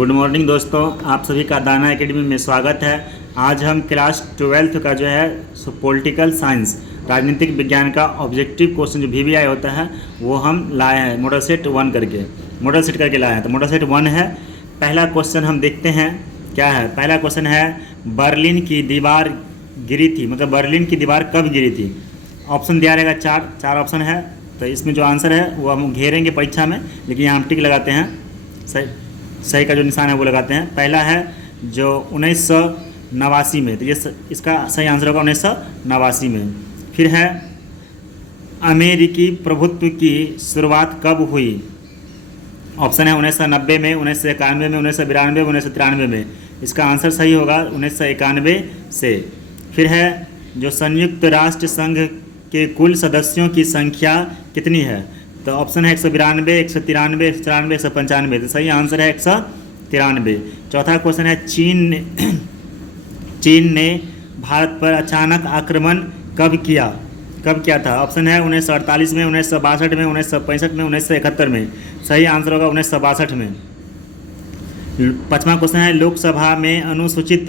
Good morning दोस्तों, आप सभी का दाना एकेडमी में स्वागत है। आज हम क्लास 12th का जो है पॉलिटिकल साइंस राजनीतिक विज्ञान का ऑब्जेक्टिव क्वेश्चन जो VVI होता है वो हम लाए हैं मॉडल सेट करके लाए हैं। तो मॉडल सेट 1 है। पहला क्वेश्चन हम देखते हैं क्या है। पहला क्वेश्चन है बर्लिन की दीवार गिरी थी, मतलब बर्लिन की दीवार कब गिरी थी। ऑप्शन दिया रहेगा चार ऑप्शन है। तो इसमें जो आंसर है वो हम घेरेंगे परीक्षा में, लेकिन यहाँ हम टिक लगाते हैं, सही का जो निशान है वो लगाते हैं। पहला है जो 1989 में, तो ये इसका सही आंसर होगा 1989 में। फिर है अमेरिकी प्रभुत्व की शुरुआत कब हुई। ऑप्शन है 1990 में, 1991 में, 1992 में, 1993 में। इसका आंसर सही होगा 1991 से। फिर है जो संयुक्त राष्ट्र संघ के कुल सदस्यों की संख्या कितनी है। तो ऑप्शन है 192, 193, 194, 195। तो सही आंसर है 193। चौथा क्वेश्चन है चीन ने भारत पर अचानक आक्रमण कब किया था। ऑप्शन है 1948 में, 1962 में, 1965 में, 1971 में। सही आंसर होगा 1962 में। पांचवा क्वेश्चन है लोकसभा में अनुसूचित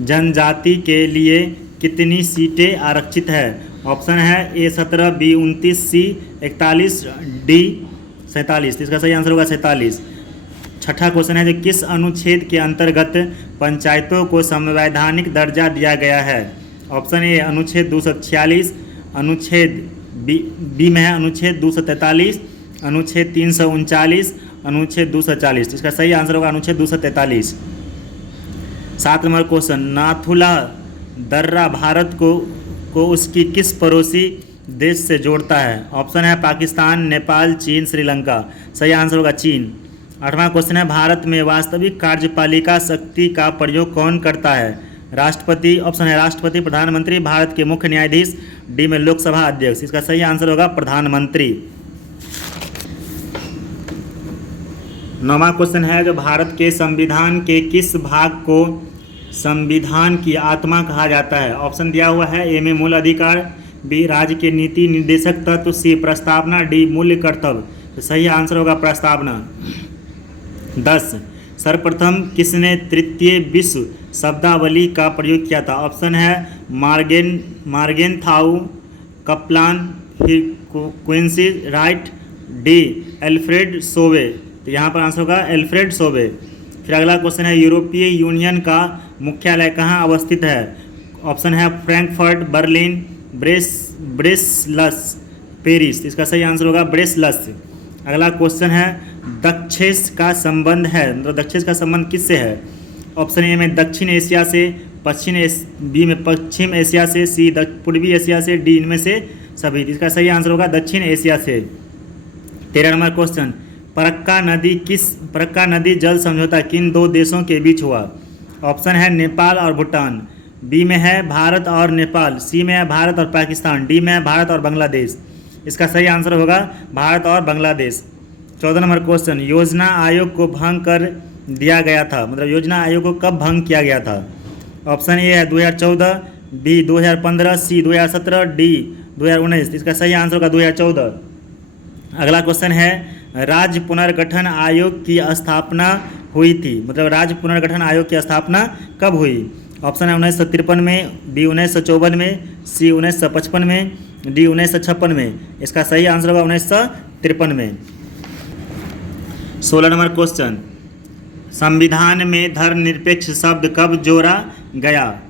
जनजाति के लिए कितनी सीटें आरक्षित है। ऑप्शन है A17, B29, C41, D47। इसका सही आंसर होगा 47। छठा क्वेश्चन है जो किस अनुच्छेद के अंतर्गत पंचायतों को संवैधानिक दर्जा दिया गया है। ऑप्शन ए अनुच्छेद 246, अनुच्छेद बी में है अनुच्छेद 243, अनुच्छेद 339, अनुच्छेद 240। इसका सही आंसर होगा अनुच्छेद 243। 7 नंबर क्वेश्चन नाथुला दर्रा भारत को उसकी किस पड़ोसी देश से जोड़ता है। ऑप्शन है पाकिस्तान, नेपाल, चीन, श्रीलंका। सही आंसर होगा चीन। 8वां क्वेश्चन है भारत में वास्तविक कार्यपालिका शक्ति का प्रयोग कौन करता है। राष्ट्रपति। ऑप्शन है राष्ट्रपति, प्रधानमंत्री, भारत के मुख्य न्यायाधीश, डी में लोकसभा अध्यक्ष। इसका सही आंसर होगा प्रधानमंत्री। 9वां क्वेश्चन है जो भारत के संविधान के किस भाग को संविधान की आत्मा कहा जाता है। ऑप्शन दिया हुआ है ए में मूल अधिकार, बी राज्य के नीति निर्देशक तत्व, सी प्रस्तावना, डी मूल्य कर्तव्य। तो सही आंसर होगा प्रस्तावना। 10 सर्वप्रथम किसने तृतीय विश्व शब्दावली का प्रयोग किया था। ऑप्शन है मार्गेनथाउ, कप्लान, फिर क्विंसी राइट, डी एल्फ्रेड सोवे। तो यहाँ पर आंसर होगा एल्फ्रेड सोवे। फिर अगला क्वेश्चन है यूरोपीय यूनियन का मुख्यालय कहाँ अवस्थित है। ऑप्शन है फ्रैंकफर्ट, बर्लिन, ब्रेसलस, पेरिस। इसका सही आंसर होगा ब्रेसलस। अगला क्वेश्चन है दक्षेश का संबंध है, मतलब दक्षेश का संबंध किससे है। ऑप्शन ए में दक्षिण एशिया से, बी में पश्चिम एशिया से, सी पूर्वी एशिया से, डी इनमें से सभी। इसका सही आंसर होगा दक्षिण एशिया से। 13 नंबर क्वेश्चन फरक्का नदी जल समझौता किन दो देशों के बीच हुआ। ऑप्शन है नेपाल और भूटान, बी में है भारत और नेपाल, सी में है भारत और पाकिस्तान, डी में है भारत और बांग्लादेश। इसका सही आंसर होगा भारत और बांग्लादेश। 14 नंबर क्वेश्चन योजना आयोग को भंग कर दिया गया था, मतलब योजना आयोग को कब भंग किया गया था। ऑप्शन ए है 2014, बी 2015, सी 2017, डी 2019। इसका सही आंसर होगा 2014। अगला क्वेश्चन है राज्य पुनर्गठन आयोग की स्थापना हुई थी, मतलब राज्य पुनर्गठन आयोग की स्थापना कब हुई। ऑप्शन है 1953 में, बी 1954 में, सी 1955 में, डी 1956 में। इसका सही आंसर होगा 1953 में। 16 नंबर क्वेश्चन संविधान में धर्मनिरपेक्ष शब्द कब जोड़ा गया।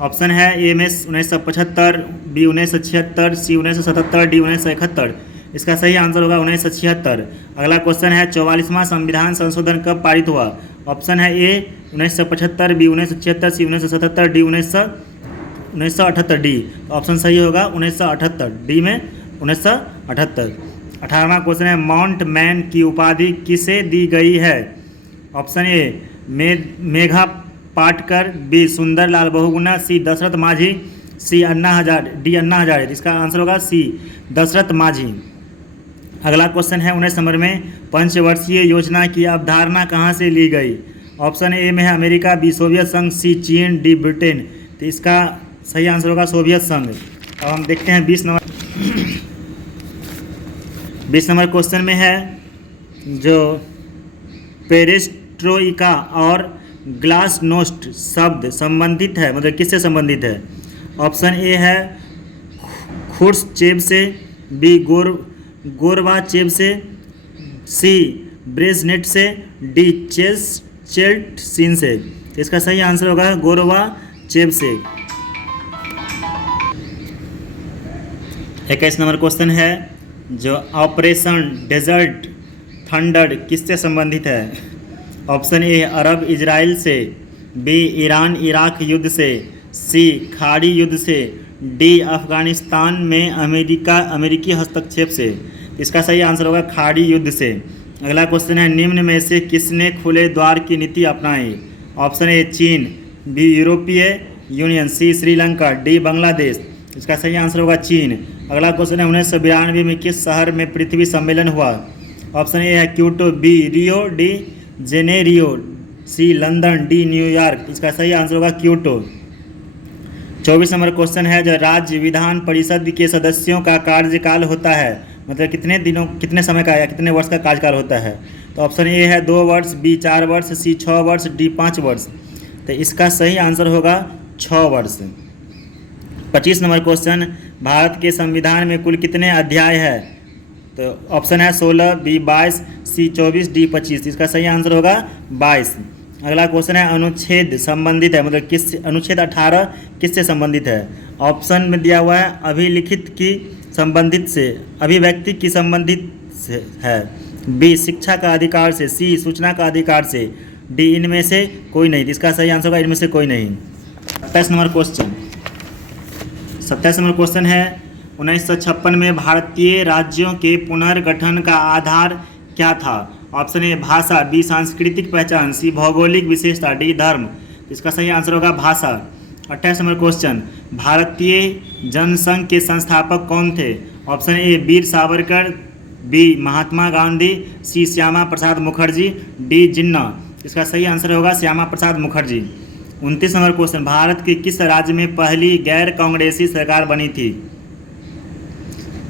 ऑप्शन है ए में 1975, बी 1976, सी 1977, डी 1971। इसका सही आंसर होगा 1976। अगला क्वेश्चन है 44वां संविधान संशोधन कब पारित हुआ। ऑप्शन है A 1975, B 1976, C 1977, D 1978, D. Option सही होगा 1978, डी में 1978। 18वां क्वेश्चन है माउंट मैन की उपाधि किसे दी गई है। Option A Medha Patkar, B Sunderlal Bahuguna, C Dashrath Manjhi, C Anna Hazare. इसका आंसर होगा सी दशरथ माझी। अगला क्वेश्चन है 19 नंबर में पंचवर्षीय योजना की अवधारणा कहाँ से ली गई। ऑप्शन ए में है अमेरिका, बी सोवियत संघ, सी चीन, डी ब्रिटेन। तो इसका सही आंसर होगा सोवियत संघ। अब हम देखते हैं 20 नंबर क्वेश्चन में है जो पेरिस पेरेस्ट्रोइका और ग्लासनोस्ट शब्द संबंधित है, मतलब किससे संबंधित है? ऑप्शन ए है खुर्सचेव से, बी गोरबाचेव से, सी ब्रेजनेट से, डी चेल्टसिन से। इसका सही आंसर होगा गोरबाचेव से। 21 नंबर क्वेश्चन है जो ऑपरेशन डेजर्ट थंडर किससे संबंधित है? ऑप्शन ए अरब इजराइल से, बी ईरान इराक युद्ध से, सी खाड़ी युद्ध से, डी अफगानिस्तान में अमेरिकी हस्तक्षेप से। इसका सही आंसर होगा खाड़ी युद्ध से। अगला क्वेश्चन है निम्न में से किसने खुले द्वार की नीति अपनाई? ऑप्शन ए चीन, बी यूरोपीय यूनियन, सी श्रीलंका, डी बांग्लादेश। इसका सही आंसर होगा चीन। अगला क्वेश्चन है 1992 में किस शहर में पृथ्वी सम्मेलन हुआ? ऑप्शन ए है Kyoto, B Rio de Janeiro, C London, D New York. इसका सही आंसर होगा क्योटो। 24 नंबर क्वेश्चन है जो राज्य विधान परिषद के सदस्यों का कार्यकाल होता है, मतलब कितने समय का या कितने वर्ष का कार्यकाल होता है? तो ऑप्शन ए है 2 वर्ष, बी 4 वर्ष, सी 6 वर्ष, डी 5 वर्ष। तो इसका सही आंसर होगा 6 वर्ष। 25 नंबर क्वेश्चन भारत के संविधान में कुल कितने अध्याय है? तो ऑप्शन है 16, बी 22, सी 24, डी 25। इसका सही आंसर होगा 22। अगला क्वेश्चन है अनुच्छेद संबंधित है, मतलब किस अनुच्छेद 18 किससे संबंधित है? ऑप्शन में दिया हुआ है अभिलिखित की संबंधित से, अभिव्यक्ति की संबंधित से है, बी शिक्षा का अधिकार से, सी सूचना का अधिकार से, डी इनमें से कोई नहीं। इसका सही आंसर होगा इनमें से कोई नहीं। 27 नंबर क्वेश्चन है 1956 में भारतीय राज्यों के पुनर्गठन का आधार क्या था? ऑप्शन ए भाषा, बी सांस्कृतिक पहचान, सी भौगोलिक विशेषता, डी धर्म। इसका सही आंसर होगा भाषा। 28 नंबर क्वेश्चन भारतीय जनसंघ के संस्थापक कौन थे? Option A Veer Savarkar, B Mahatma Gandhi, C Shyama Prasad Mukherjee, D Jinnah. इसका सही आंसर होगा श्यामा प्रसाद मुखर्जी। 29 नंबर क्वेश्चन भारत के किस राज्य में पहली गैर कांग्रेसी सरकार बनी थी?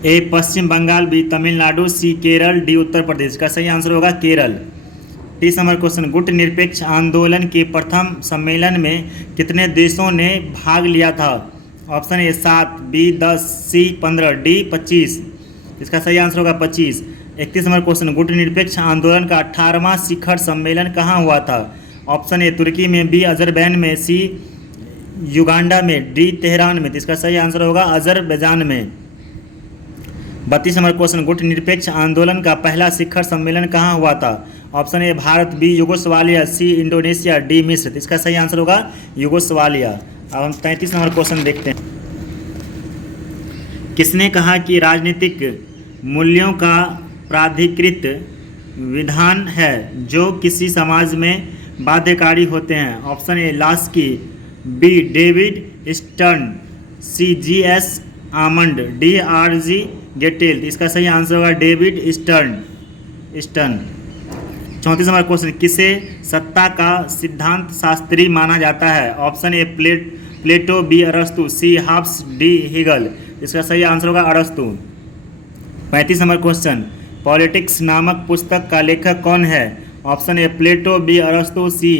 ए पश्चिम बंगाल, बी तमिलनाडु, सी केरल, डी उत्तर प्रदेश। का सही आंसर होगा केरल। 30 नंबर क्वेश्चन गुट निरपेक्ष आंदोलन के प्रथम सम्मेलन में कितने देशों ने भाग लिया था? Option A 7, B 10, C 15, D 25। इसका सही आंसर होगा 25। 31 नंबर क्वेश्चन गुट निरपेक्ष आंदोलन का 18वां शिखर सम्मेलन कहाँ हुआ था? ऑप्शन ए तुर्की में, बी अजरबैजान में, सी युगांडा में, डी तेहरान में। इसका सही आंसर होगा अजरबैजान में। 32 नंबर क्वेश्चन गुट निरपेक्ष आंदोलन का पहला शिखर सम्मेलन कहाँ हुआ था? Option A Bharat, B Yugoslavia, C Indonesia, D मिस्र। इसका सही आंसर होगा युगोस्लाविया। अब हम 33 नंबर क्वेश्चन देखते हैं। किसने कहा कि राजनीतिक मूल्यों का प्राधिकृत विधान है जो किसी समाज में बाध्यकारी होते हैं? Option A Laski, B David Stern, C G S. Almond, D R G. Gettell. इसका सही आंसर होगा डेविड स्टर्न। 34 नंबर क्वेश्चन किसे सत्ता का सिद्धांत शास्त्री माना जाता है? ऑप्शन ए प्लेटो, बी अरस्तु, सी हाब्स, डी हेगल। इसका सही आंसर होगा अरस्तु। 35 नंबर क्वेश्चन पॉलिटिक्स नामक पुस्तक का लेखक कौन है? ऑप्शन ए प्लेटो, बी अरस्तु, सी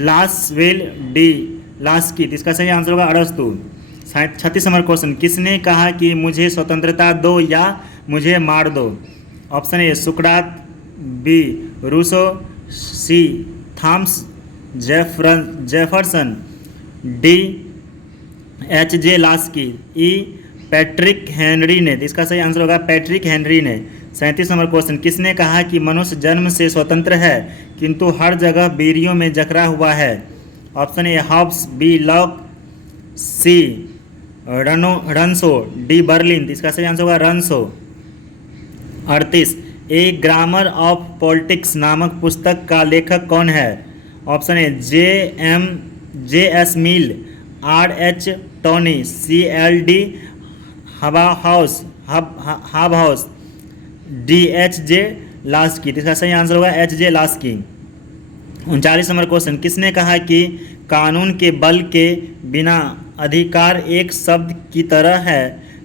लासवेल, डी लास्की। इसका सही आंसर होगा अरस्तु। 36 नंबर क्वेश्चन किसने कहा कि मुझे स्वतंत्रता दो या मुझे मार दो? Option A Sukrat, B Rousseau, C Thomas Jefferson, D H J. Laski, E Patrick Henry ने। इसका सही आंसर होगा पैट्रिक हेनरी ने। 37 नंबर क्वेश्चन किसने कहा कि मनुष्य जन्म से स्वतंत्र है किंतु हर जगह बेरियों में जकड़ा हुआ है? Option A Hobbes, B Locke, C Rousseau, D Berlin. इसका सही आंसर होगा Rousseau. 38 A grammar of politics नामक पुस्तक का लेखक कौन है? Option A J S. Mill, R H. Tawney, C L D. Hobhouse, D H J. Laski. इसका सही आंसर होगा एच.जे. लास्की। 39 नंबर क्वेश्चन किसने कहा कि कानून के बल के बिना अधिकार एक शब्द की तरह है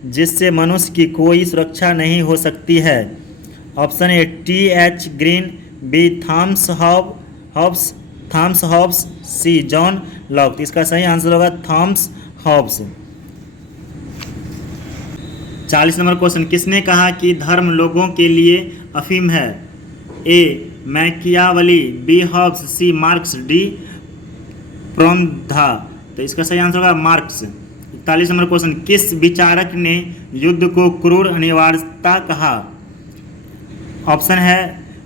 जिससे मनुष्य की कोई सुरक्षा नहीं हो सकती है? Option A T H. Green, B Thomas Hob, Hobbes, Thomas Hobbes, C John Locke. तो इसका सही आंसर होगा थॉमस हॉब्स। 40 नंबर क्वेश्चन, किसने कहा कि धर्म लोगों के लिए अफीम है? ए मैकियावली, बी हॉब्स, सी मार्क्स, डी प्रोमधा। तो इसका सही आंसर होगा मार्क्स। 41 नंबर क्वेश्चन, किस विचारक ने युद्ध को क्रूर अनिवार्यता कहा? ऑप्शन है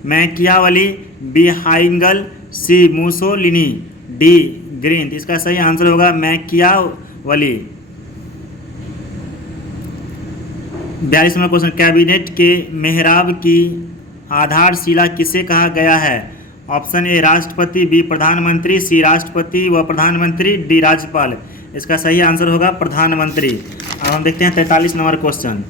मैकियावली, बी हाइंगल, सी मुसोलिनी, डी ग्रीन। तो इसका सही आंसर होगा मैकियावली। 42 नंबर क्वेश्चन, कैबिनेट के मेहराब की आधारशिला किसे कहा गया है? ऑप्शन ए राष्ट्रपति, बी प्रधानमंत्री, सी राष्ट्रपति व प्रधानमंत्री, डी राज्यपाल। इसका सही आंसर होगा प्रधानमंत्री। अब हम देखते हैं 43 नंबर क्वेश्चन।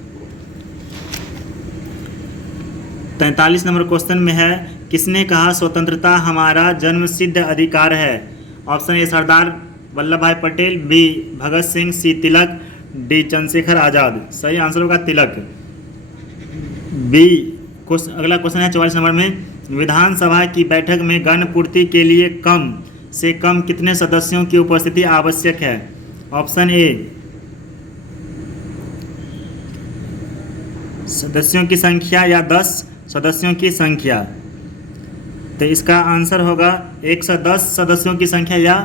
43 नंबर क्वेश्चन में है, किसने कहा स्वतंत्रता हमारा जन्मसिद्ध अधिकार है? ऑप्शन ए सरदार वल्लभ भाई पटेल, बी भगत सिंह, सी तिलक, डी चंद्रशेखर आजाद। सही आंसर होगा तिलक, बी। अगला क्वेश्चन है 44 नंबर में, विधानसभा की बैठक में गण पूर्ति के लिए कम से कम कितने सदस्यों की उपस्थिति आवश्यक है? ऑप्शन ए सदस्यों की संख्या या 10 सदस्यों की संख्या। तो इसका आंसर होगा 110 सदस्यों की संख्या या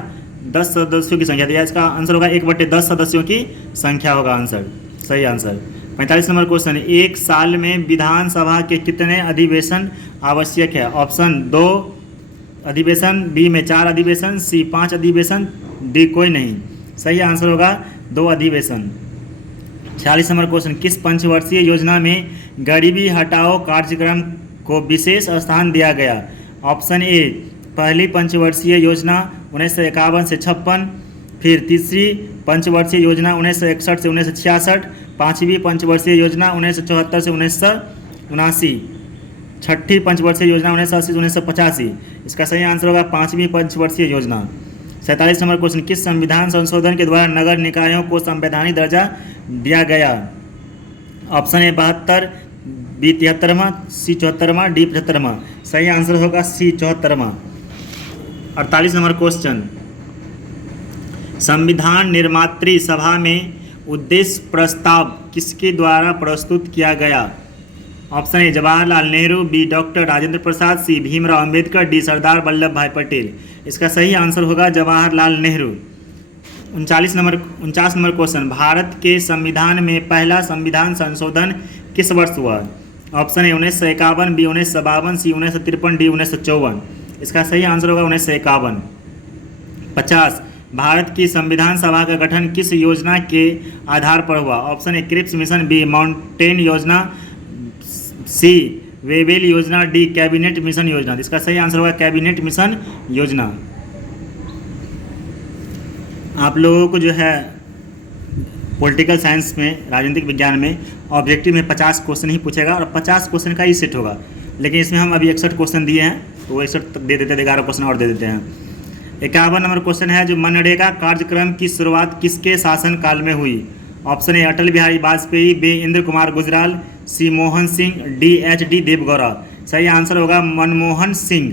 10 सदस्यों की संख्या। तो इसका आंसर होगा 1/10 सदस्यों की संख्या होगा आंसर, सही आंसर। 45 नंबर क्वेश्चन, एक साल में विधानसभा के कितने अधिवेशन आवश्यक है? ऑप्शन 2 अधिवेशन, बी में 4 अधिवेशन, सी 5 अधिवेशन, डी कोई नहीं। सही आंसर होगा 2 अधिवेशन। 46 नंबर क्वेश्चन, किस पंचवर्षीय योजना में गरीबी हटाओ कार्यक्रम को विशेष स्थान दिया गया? ऑप्शन ए पहली पंचवर्षीय योजना 1951 से 56, फिर तीसरी पंचवर्षीय योजना 1961 से 1966, पाँचवीं पंचवर्षीय योजना 1974 से 1979, छठी पंचवर्षीय योजना 1980 से 1985। इसका सही आंसर होगा पाँचवीं पंचवर्षीय योजना। 47 नंबर क्वेश्चन, किस संविधान संशोधन के द्वारा नगर निकायों को संवैधानिक दर्जा दिया गया? ऑप्शन ए 72, बी 73वां, सी 74वां, डी 75वां। सही आंसर होगा सी 74वां। 48 नंबर क्वेश्चन, संविधान निर्मात्री सभा में उद्देश्य प्रस्ताव किसके द्वारा प्रस्तुत किया गया? Option A Jawaharlal Nehru, B doctor Rajendra Prasad, C Bhimrao Ambedkar, D Sardar Vallabhbhai Patel. इसका सही आंसर होगा जवाहरलाल नेहरू। 49 नंबर क्वेश्चन, भारत के संविधान में पहला संविधान संशोधन किस वर्ष हुआ? Option A 1951, B 1952, C 1953, D 1954। इसका सही आंसर होगा 1951। 50, भारत की संविधान सभा का गठन किस योजना के आधार पर हुआ? Option A Cripps Mission, B Mountain योजना, सी वेवेल योजना, डी कैबिनेट मिशन योजना। इसका सही आंसर होगा कैबिनेट मिशन योजना। आप लोगों को जो है पॉलिटिकल साइंस में, राजनीतिक विज्ञान में ऑब्जेक्टिव में 50 क्वेश्चन ही पूछेगा और 50 क्वेश्चन का ही सेट होगा, लेकिन इसमें हम अभी 61 क्वेश्चन दिए हैं तो वो 61 तक दे देते हैं, 11 क्वेश्चन और दे देते हैं। 51 नंबर क्वेश्चन है, जो मनरेगा कार्यक्रम की शुरुआत किसके शासनकाल में हुई? Option A Atal Bihari Vajpayee, B Inder Kumar Gujral, C Mohan Singh, D HD Deve Gowda. सही आंसर होगा मनमोहन सिंह।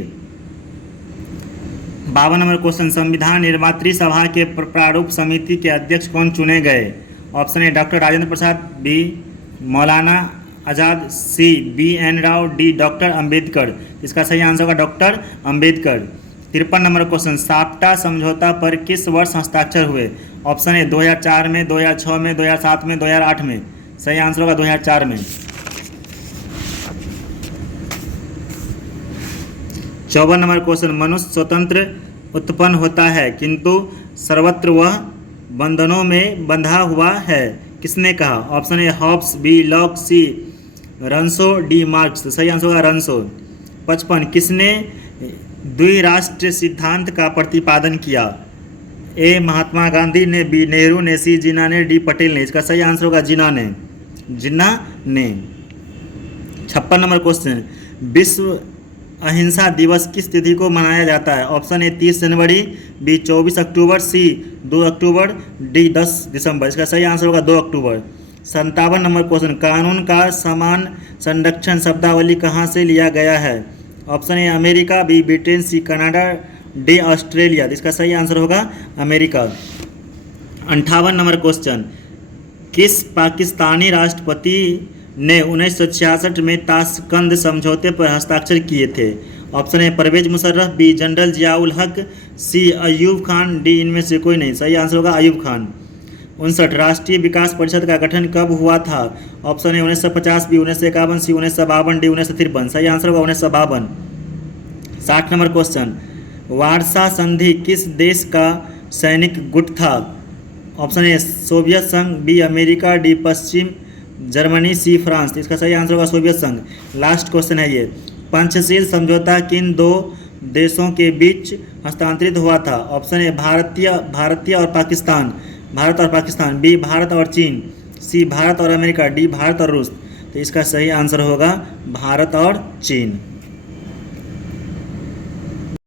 52 नंबर क्वेश्चन, संविधान निर्मात्री सभा के प्रारूप समिति के अध्यक्ष कौन चुने गए? Option A doctor Rajendra Prasad, B Maulana Azad, C BN Rao, D doctor Ambedkar. इसका सही आंसर होगा डॉक्टर अंबेडकर। 53 नंबर क्वेश्चन, साप्टा समझौता पर किस वर्ष हस्ताक्षर हुए? ऑप्शन ए 2004 में, 2006 में, 2007 में, 2008 में। सही आंसर होगा 2004 में। 54 नंबर क्वेश्चन, मनुष्य स्वतंत्र उत्पन्न होता है किंतु सर्वत्र वह बंधनों में बंधा हुआ है, किसने कहा? Option A Hobbes, B Locke, C Rousseau, D Marx. सही आंसर होगा रंसो। 55, किसने द्विराष्ट्र सिद्धांत का प्रतिपादन किया? ए महात्मा गांधी ने, बी नेहरू ने, सी जिन्ना ने, डी पटेल ने। इसका सही आंसर होगा जिन्ना ने। 56 नंबर क्वेश्चन, विश्व अहिंसा दिवस किस तिथि को मनाया जाता है? ऑप्शन ए 30 जनवरी, बी 24 अक्टूबर, सी 2 अक्टूबर, डी 10 दिसंबर। इसका सही आंसर होगा 2 अक्टूबर। 57 नंबर क्वेश्चन, कानून का समान संरक्षण शब्दावली कहाँ से लिया गया है? Option A America, B Britain, C Canada, D Australia. तो इसका सही आंसर होगा अमेरिका। 58 नंबर क्वेश्चन, किस पाकिस्तानी राष्ट्रपति ने 1966 में ताशकंद समझौते पर हस्ताक्षर किए थे? Option A Pervez Musharraf, B general Ziaul Haq, C Ayub Khan, D इनमें से कोई नहीं। सही आंसर होगा अयूब खान। 59 राष्ट्रीय विकास परिषद का गठन कब हुआ था? Option A 1950, B 1951, C 1952, D 1953। सही आंसर होगा 1952। 60 नंबर क्वेश्चन, वारसा संधि किस देश का सैनिक गुट था? ऑप्शन ए सोवियत संघ, बी अमेरिका, डी पश्चिम जर्मनी, सी फ्रांस। तो इसका सही आंसर होगा सोवियत संघ। लास्ट क्वेश्चन है ये, पंचशील समझौता किन दो देशों के बीच हस्तांतरित हुआ था? ऑप्शन ए भारतीय और पाकिस्तान, भारत और पाकिस्तान, बी भारत और चीन, सी भारत और अमेरिका, डी भारत और रूस। तो इसका सही आंसर होगा भारत और चीन।